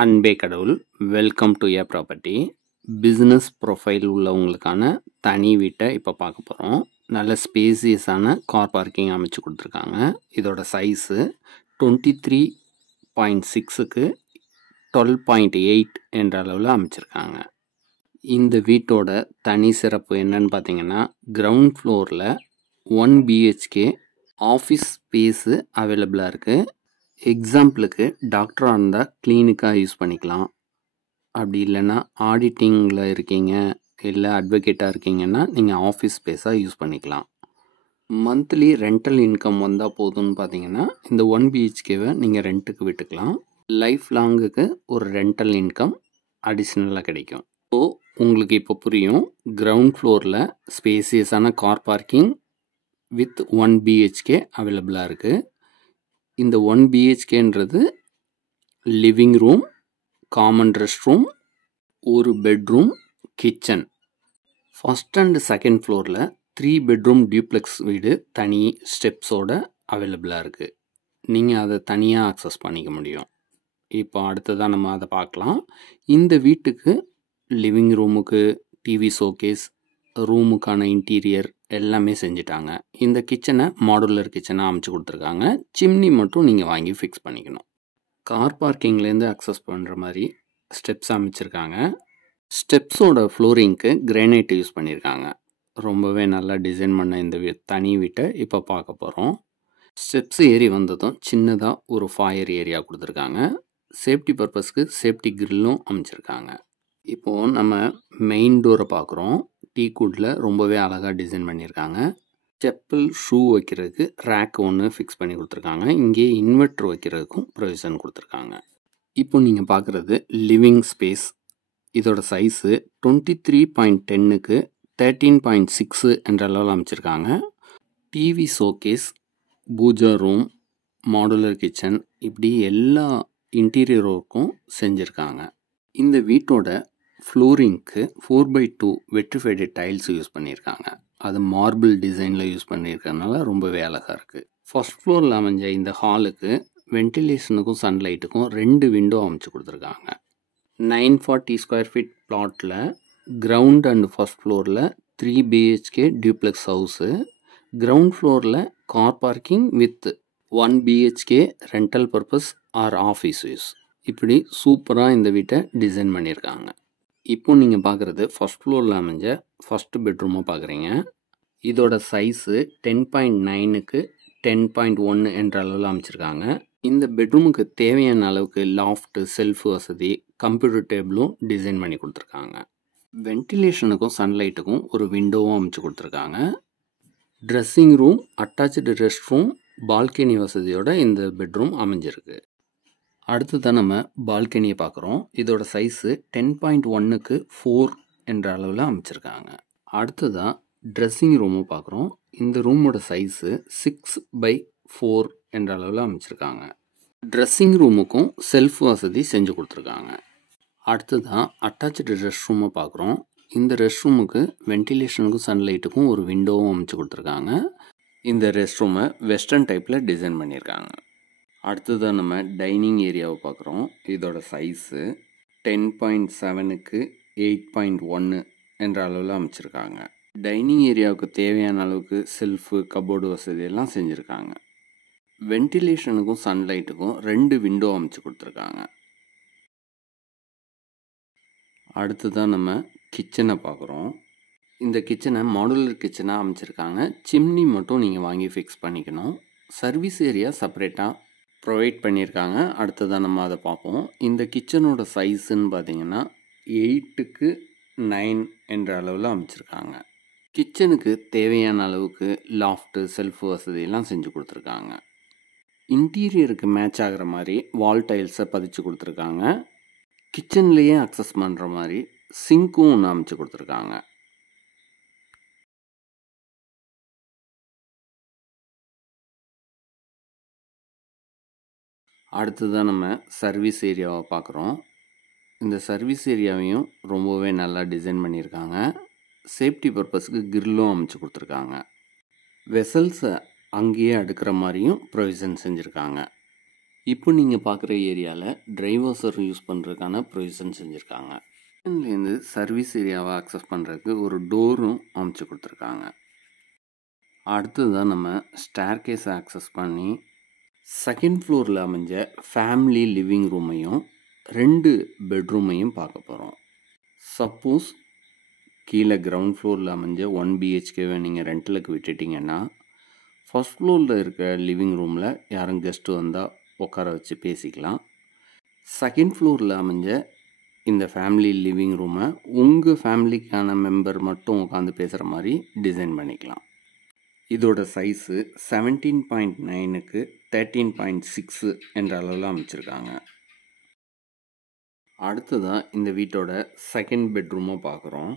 அன்பே கடவுள். Welcome to A property. Business profile உள்ளவங்களுக்கான தனி வீட்டை இப்போ பார்க்க போகிறோம். நல்ல ஸ்பேசியஸான கார் பார்க்கிங் அமைச்சு கொடுத்துருக்காங்க. இதோட சைஸு 23.6க்கு 12.8 என்ற அளவில் அமைச்சிருக்காங்க. இந்த வீட்டோட தனி சிறப்பு என்னன்னு பார்த்தீங்கன்னா, கிரவுண்ட் ஃப்ளோரில் 1 பிஹெச்கே ஆஃபீஸ் ஸ்பேஸு அவைலபிளாக இருக்குது. எக்ஸாம்பிளுக்கு டாக்டராக இருந்தால் கிளினிக்காக யூஸ் பண்ணிக்கலாம். அப்படி இல்லைன்னா ஆடிட்டிங்கில் இருக்கீங்க, இல்லை அட்வொகேட்டாக இருக்கீங்கன்னா நீங்கள் ஆஃபீஸ் ஸ்பேஸாக யூஸ் பண்ணிக்கலாம். மந்த்லி ரெண்டல் இன்கம் வந்தால் போதும்னு பார்த்தீங்கன்னா இந்த 1 பிஹெச்கேவை நீங்கள் ரெண்ட்டுக்கு விட்டுக்கலாம். லைஃப் லாங்குக்கு ஒரு ரெண்டல் இன்கம் அடிஷ்னலாக கிடைக்கும். ஸோ உங்களுக்கு இப்போ புரியும், கிரவுண்ட் ஃப்ளோரில் ஸ்பேசியஸான கார் பார்க்கிங் வித் 1 பிஹெச்கே அவைலபிளாக இருக்குது. இந்த 1 பிஹெச்கேன்றது living room, common rest room, ஒரு bedroom, kitchen. First and second ஃப்ளோரில் 3 பெட்ரூம் டியூப்ளெக்ஸ் வீடு தனி ஸ்டெப்ஸோட அவைலபிளாக இருக்குது. நீங்கள் அதை தனியாக அக்சஸ் பண்ணிக்க முடியும். இப்போ அடுத்ததான் நம்ம அதை பார்க்கலாம். இந்த வீட்டுக்கு லிவிங் ரூமுக்கு டிவி ஷோகேஸ், ரூமுக்கான இன்டீரியர் எல்லாமே செஞ்சுட்டாங்க. இந்த கிச்சனை மாடுலர் கிச்சனாக அமைச்சு கொடுத்துருக்காங்க. சிம்னி மட்டும் நீங்கள் வாங்கி ஃபிக்ஸ் பண்ணிக்கணும். கார் பார்க்கிங்லேருந்து அக்சஸ் பண்ணுற மாதிரி ஸ்டெப்ஸ் அமைச்சிருக்காங்க. ஸ்டெப்ஸோட ஃப்ளோரிங்க்கு கிரானைட் யூஸ் பண்ணியிருக்காங்க. ரொம்பவே நல்லா டிசைன் பண்ண இந்த தனி வீட்டை இப்போ பார்க்க போகிறோம். ஸ்டெப்ஸ் ஏறி வந்ததும் சின்னதாக ஒரு ஃபாயர் ஏரியா கொடுத்துருக்காங்க. சேஃப்டி பர்பஸ்க்கு சேஃப்டி கிரில்லும் அமைச்சிருக்காங்க. இப்போது நம்ம மெயின் டோரை பார்க்குறோம். டீக்குட்டில் ரொம்பவே அழகாக டிசைன் பண்ணியிருக்காங்க. செப்பல், ஷூ வைக்கிறதுக்கு ரேக் ஒன்று ஃபிக்ஸ் பண்ணி கொடுத்துருக்காங்க. இங்கே இன்வெர்ட்ரு வைக்கிறதுக்கும் ப்ரொவிஷன் கொடுத்துருக்காங்க. இப்போ நீங்கள் பார்க்குறது லிவிங் ஸ்பேஸ். இதோட சைஸு 23.10க்கு 13.6 என்ற அளவில் அமைச்சிருக்காங்க. TV showcase, puja room, modular kitchen, இப்படி எல்லா இன்டீரியர் ஒர்க்கும் செஞ்சுருக்காங்க. இந்த வீட்டோட ஃப்ளோரிங்க்கு 4x2 வெட்ரிஃபைடு டைல்ஸ் யூஸ் பண்ணியிருக்காங்க. அது மார்பிள் டிசைனில் யூஸ் பண்ணியிருக்கறனால ரொம்பவே அழகாக இருக்குது. ஃபர்ஸ்ட் ஃப்ளோரில் அமைஞ்ச இந்த ஹாலுக்கு வென்டிலேஷனுக்கும் சன்லைட்டுக்கும் 2 விண்டோ அமைச்சு கொடுத்துருக்காங்க. 940 ஸ்கொயர் ஃபீட் பிளாட்டில் கிரவுண்ட் அண்ட் ஃபர்ஸ்ட் ஃப்ளோரில் 3 பிஹெச்கே டியூப்ளெக்ஸ் ஹவுஸு. கிரவுண்ட் ஃப்ளோரில் car parking with 1 BHK rental purpose or office use. இப்படி சூப்பராக இந்த வீட்டை டிசைன் பண்ணியிருக்காங்க. இப்போ நீங்கள் பார்க்குறது ஃபர்ஸ்ட் ஃப்ளோரில் அமைஞ்ச ஃபஸ்ட்டு பெட்ரூமை பார்க்குறீங்க. இதோட சைஸு 10.9க்கு 10.1 என்ற அளவில் அமைச்சிருக்காங்க. இந்த பெட்ரூமுக்கு தேவையான அளவுக்கு லாஃப்ட்டு, செல்ஃப் வசதி, கம்ப்யூட்டர் டேபிளும் டிசைன் பண்ணி கொடுத்துருக்காங்க. வென்டிலேஷனுக்கும் சன்லைட்டுக்கும் ஒரு விண்டோவும் அமைச்சு கொடுத்துருக்காங்க. Dressing room, attach rest room, balcony வசதியோட இந்த பெட்ரூம் அமைஞ்சிருக்கு. அடுத்ததான் நம்ம பால்கனியை பார்க்குறோம். இதோட சைஸு 10.1க்கு 4 என்ற அளவில் அமைச்சிருக்காங்க. அடுத்ததான் ட்ரெஸ்ஸிங் ரூமை பார்க்குறோம். இந்த ரூமோட சைஸு 6x4 என்ற அளவில் அமைச்சிருக்காங்க. ட்ரெஸ்ஸிங் ரூமுக்கும் செல்ஃப் வசதி செஞ்சு கொடுத்துருக்காங்க. அடுத்ததான் அட்டாச்சு ரெஸ்ட் ரூமை பார்க்குறோம். இந்த ரெஸ்ட் ரூமுக்கு வென்டிலேஷனுக்கும் சன்லைட்டுக்கும் ஒரு விண்டோவும் அமைச்சு கொடுத்துருக்காங்க. இந்த ரெஸ்ட் ரூமை வெஸ்டர்ன் டைப்பில் டிசைன் பண்ணியிருக்காங்க. அடுத்ததான் நம்ம டைனிங் ஏரியாவை பார்க்குறோம். இதோட சைஸு 10.7க்கு 8.1 என்ற அளவில் அமைச்சிருக்காங்க. டைனிங் ஏரியாவுக்கு தேவையான அளவுக்கு செல்ஃபு, கபோர்டு வசதியெல்லாம் செஞ்சுருக்காங்க. வென்டிலேஷனுக்கும் சன்லைட்டுக்கும் 2 விண்டோ அமைச்சு கொடுத்துருக்காங்க. அடுத்ததான் நம்ம கிச்சனை பார்க்குறோம். இந்த கிச்சனை மாடுலர் கிச்சனாக அமைச்சிருக்காங்க. சிம்னி மட்டும் நீங்கள் வாங்கி ஃபிக்ஸ் பண்ணிக்கணும். சர்வீஸ் ஏரியா செப்பரேட்டாக ப்ரொவைட் பண்ணியிருக்காங்க. அடுத்ததான் நம்ம அதை பார்ப்போம். இந்த கிச்சனோட சைஸுன்னு பார்த்தீங்கன்னா 8க்கு 9 என்ற அளவில் அமைச்சிருக்காங்க. கிச்சனுக்கு தேவையான அளவுக்கு லாஃப்ட்டு, செல்ஃப் வசதியெல்லாம் செஞ்சு கொடுத்துருக்காங்க. இன்டீரியருக்கு மேட்ச் ஆகிற மாதிரி வால் டைல்ஸை பதிச்சு கொடுத்துருக்காங்க. கிச்சன்லேயே அக்சஸ் பண்ணுற மாதிரி சிங்க்கும் ஒன்று அமைச்சு கொடுத்துருக்காங்க. அடுத்ததான் நம்ம சர்வீஸ் ஏரியாவை பார்க்குறோம். இந்த சர்வீஸ் ஏரியாவையும் ரொம்பவே நல்லா டிசைன் பண்ணியிருக்காங்க. சேஃப்டி பர்பஸ்க்கு கிரில்லும் அமைச்சு கொடுத்துருக்காங்க. வெசல்ஸை அங்கேயே அடுக்கிற மாதிரியும் ப்ரொவிஷன் செஞ்சுருக்காங்க. இப்போ நீங்கள் பார்க்குற ஏரியாவில் டிரைவர்ஸர் யூஸ் பண்ணுறதுக்கான ப்ரொவிஷன் செஞ்சுருக்காங்க. கிச்சன்லேருந்து சர்வீஸ் ஏரியாவை அக்சஸ் பண்ணுறதுக்கு ஒரு டோரும் அமைச்சு கொடுத்துருக்காங்க. அடுத்ததான் நம்ம ஸ்டேர்கேஸை அக்சஸ் பண்ணி செகண்ட் ஃப்ளோரில் அமைஞ்ச ஃபேமிலி லிவிங் ரூமையும் 2 பெட்ரூமையும் பார்க்க போகிறோம். சப்போஸ் கீழே கிரவுண்ட் ஃப்ளோரில் அமைஞ்ச 1 பிஹெச்கேவை நீங்கள் ரெண்டலுக்கு விட்டுட்டிங்கன்னா ஃபர்ஸ்ட் ஃப்ளோரில் இருக்க லிவிங் ரூமில் யாரும் கெஸ்ட்டு வந்தால் உட்கார வச்சு பேசிக்கலாம். செகண்ட் ஃப்ளோரில் அமைஞ்ச இந்த ஃபேமிலி லிவிங் ரூமை உங்கள் ஃபேமிலிக்கான மெம்பர் மட்டும் உட்காந்து பேசுகிற மாதிரி டிசைன் பண்ணிக்கலாம். இதோட சைஸு 17.9க்கு 13.6 என்ற அளவில் அமைச்சிருக்காங்க. அடுத்ததாக இந்த வீட்டோட செகண்ட் பெட்ரூமை பார்க்குறோம்.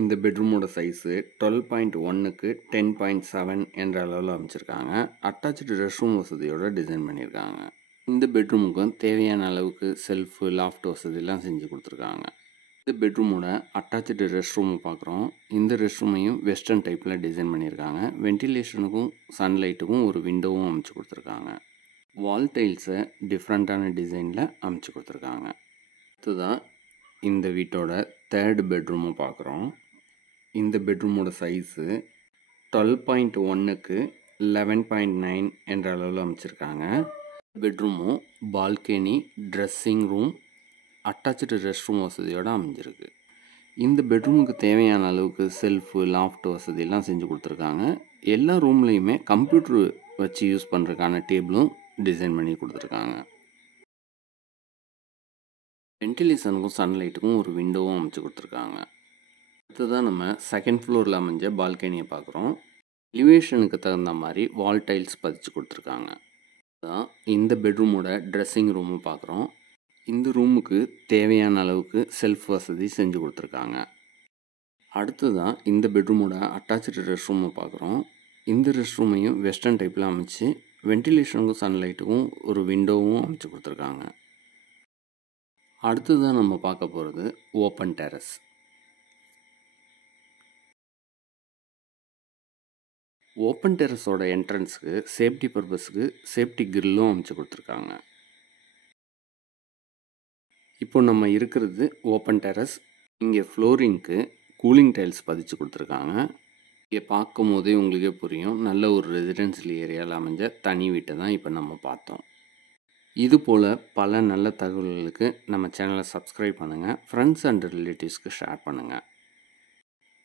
இந்த பெட்ரூமோட சைஸு 12.1க்கு 10.7 என்ற அளவில் அமைச்சிருக்காங்க. அட்டாச்சு ரெஸ்ட் ரூம் வசதியோடு டிசைன் பண்ணியிருக்காங்க. இந்த பெட்ரூமுக்கும் தேவையான அளவுக்கு செல்ஃபு லாஃப்ட் வசதியெல்லாம் செஞ்சு கொடுத்துருக்காங்க. இந்த பெட்ரூமோட அட்டாச்சு ரெஸ்ட் ரூமை பார்க்குறோம். இந்த ரெஸ்ட் ரூமையும் வெஸ்டர்ன் டைப்பில் டிசைன் பண்ணியிருக்காங்க. வென்டிலேஷனுக்கும் சன்லைட்டுக்கும் ஒரு விண்டோவும் அமைச்சு கொடுத்துருக்காங்க. வால் டைல்ஸை டிஃப்ரெண்ட்டான டிசைனில் அமைச்சு கொடுத்துருக்காங்க. அடுத்ததான் இந்த வீட்டோட தேர்ட் பெட்ரூமை பார்க்குறோம். இந்த பெட்ரூமோட சைஸு 12.1க்கு 11.9 என்ற அளவில் அமைச்சிருக்காங்க. பெட்ரூமும் balcony, dressing room, attach rest room வசதியோடு அமைஞ்சிருக்கு. இந்த பெட்ரூமுக்கு தேவையான அளவுக்கு செல்ஃபு லாஃப்ட் வசதியெல்லாம் செஞ்சு கொடுத்துருக்காங்க. எல்லா ரூம்லேயுமே கம்ப்யூட்ரு வச்சு யூஸ் பண்ணுறதுக்கான டேபிளும் டிசைன் பண்ணி கொடுத்துருக்காங்க. வென்டிலேஷனுக்கும் சன்லைட்டுக்கும் ஒரு விண்டோவும் அமைச்சு கொடுத்துருக்காங்க. அடுத்ததான் நம்ம செகண்ட் ஃப்ளோரில் அமைஞ்ச பால்கனியை பார்க்குறோம். எலிவேஷனுக்கு தகுந்த மாதிரி வால் டைல்ஸ் பதிச்சு கொடுத்துருக்காங்க. தான் இந்த பெட்ரூமோட ட்ரெஸ்ஸிங் ரூமு பார்க்குறோம். இந்த ரூமுக்கு தேவையான அளவுக்கு செல்ஃப் வசதி செஞ்சு கொடுத்துருக்காங்க. அடுத்ததான் இந்த பெட்ரூமோட அட்டாச்சு ரெஸ்ட் ரூமை பார்க்குறோம். இந்த ரெஸ்ட் ரூமையும் வெஸ்டர்ன் டைப்பில் அமைச்சு வென்டிலேஷனுக்கும் சன்லைட்டுக்கும் ஒரு விண்டோவும் அமைச்சு கொடுத்துருக்காங்க. அடுத்ததான் நம்ம பார்க்க போகிறது ஓப்பன் டெரஸ். ஓப்பன் டெரஸோட என்ட்ரன்ஸுக்கு சேஃப்டி பர்பஸ்க்கு சேஃப்டி கிரில்லும் அமைச்சு கொடுத்துருக்காங்க. இப்போ நம்ம இருக்கிறது ஓப்பன் டெரஸ். இங்கே ஃப்ளோரிங்க்கு கூலிங் டைல்ஸ் பதிச்சு கொடுத்துருக்காங்க. இங்கே பார்க்கும் போதே உங்களுக்கே புரியும், நல்ல ஒரு ரெசிடென்ஷியல் ஏரியாவில் அமைஞ்ச தனி வீட்டை தான் இப்போ நம்ம பார்த்தோம். இதுபோல் பல நல்ல தகவல்களுக்கு நம்ம சேனலை சப்ஸ்கிரைப் பண்ணுங்கள். ஃப்ரெண்ட்ஸ் அண்ட் ரிலேட்டிவ்ஸ்க்கு ஷேர் பண்ணுங்கள்.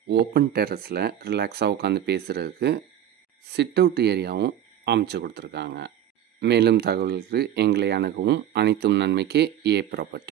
ஓப்பன் டெரஸில் ரிலாக்ஸாக உட்காந்து பேசுகிறதுக்கு சிட் அவுட் ஏரியாவும் அமைச்சு கொடுத்துருக்காங்க. மேலும் தகவலுக்கு எங்களை அணுகவும். அனைத்தும் நன்மைக்கே ஏ ப்ராப்பர்ட்டி.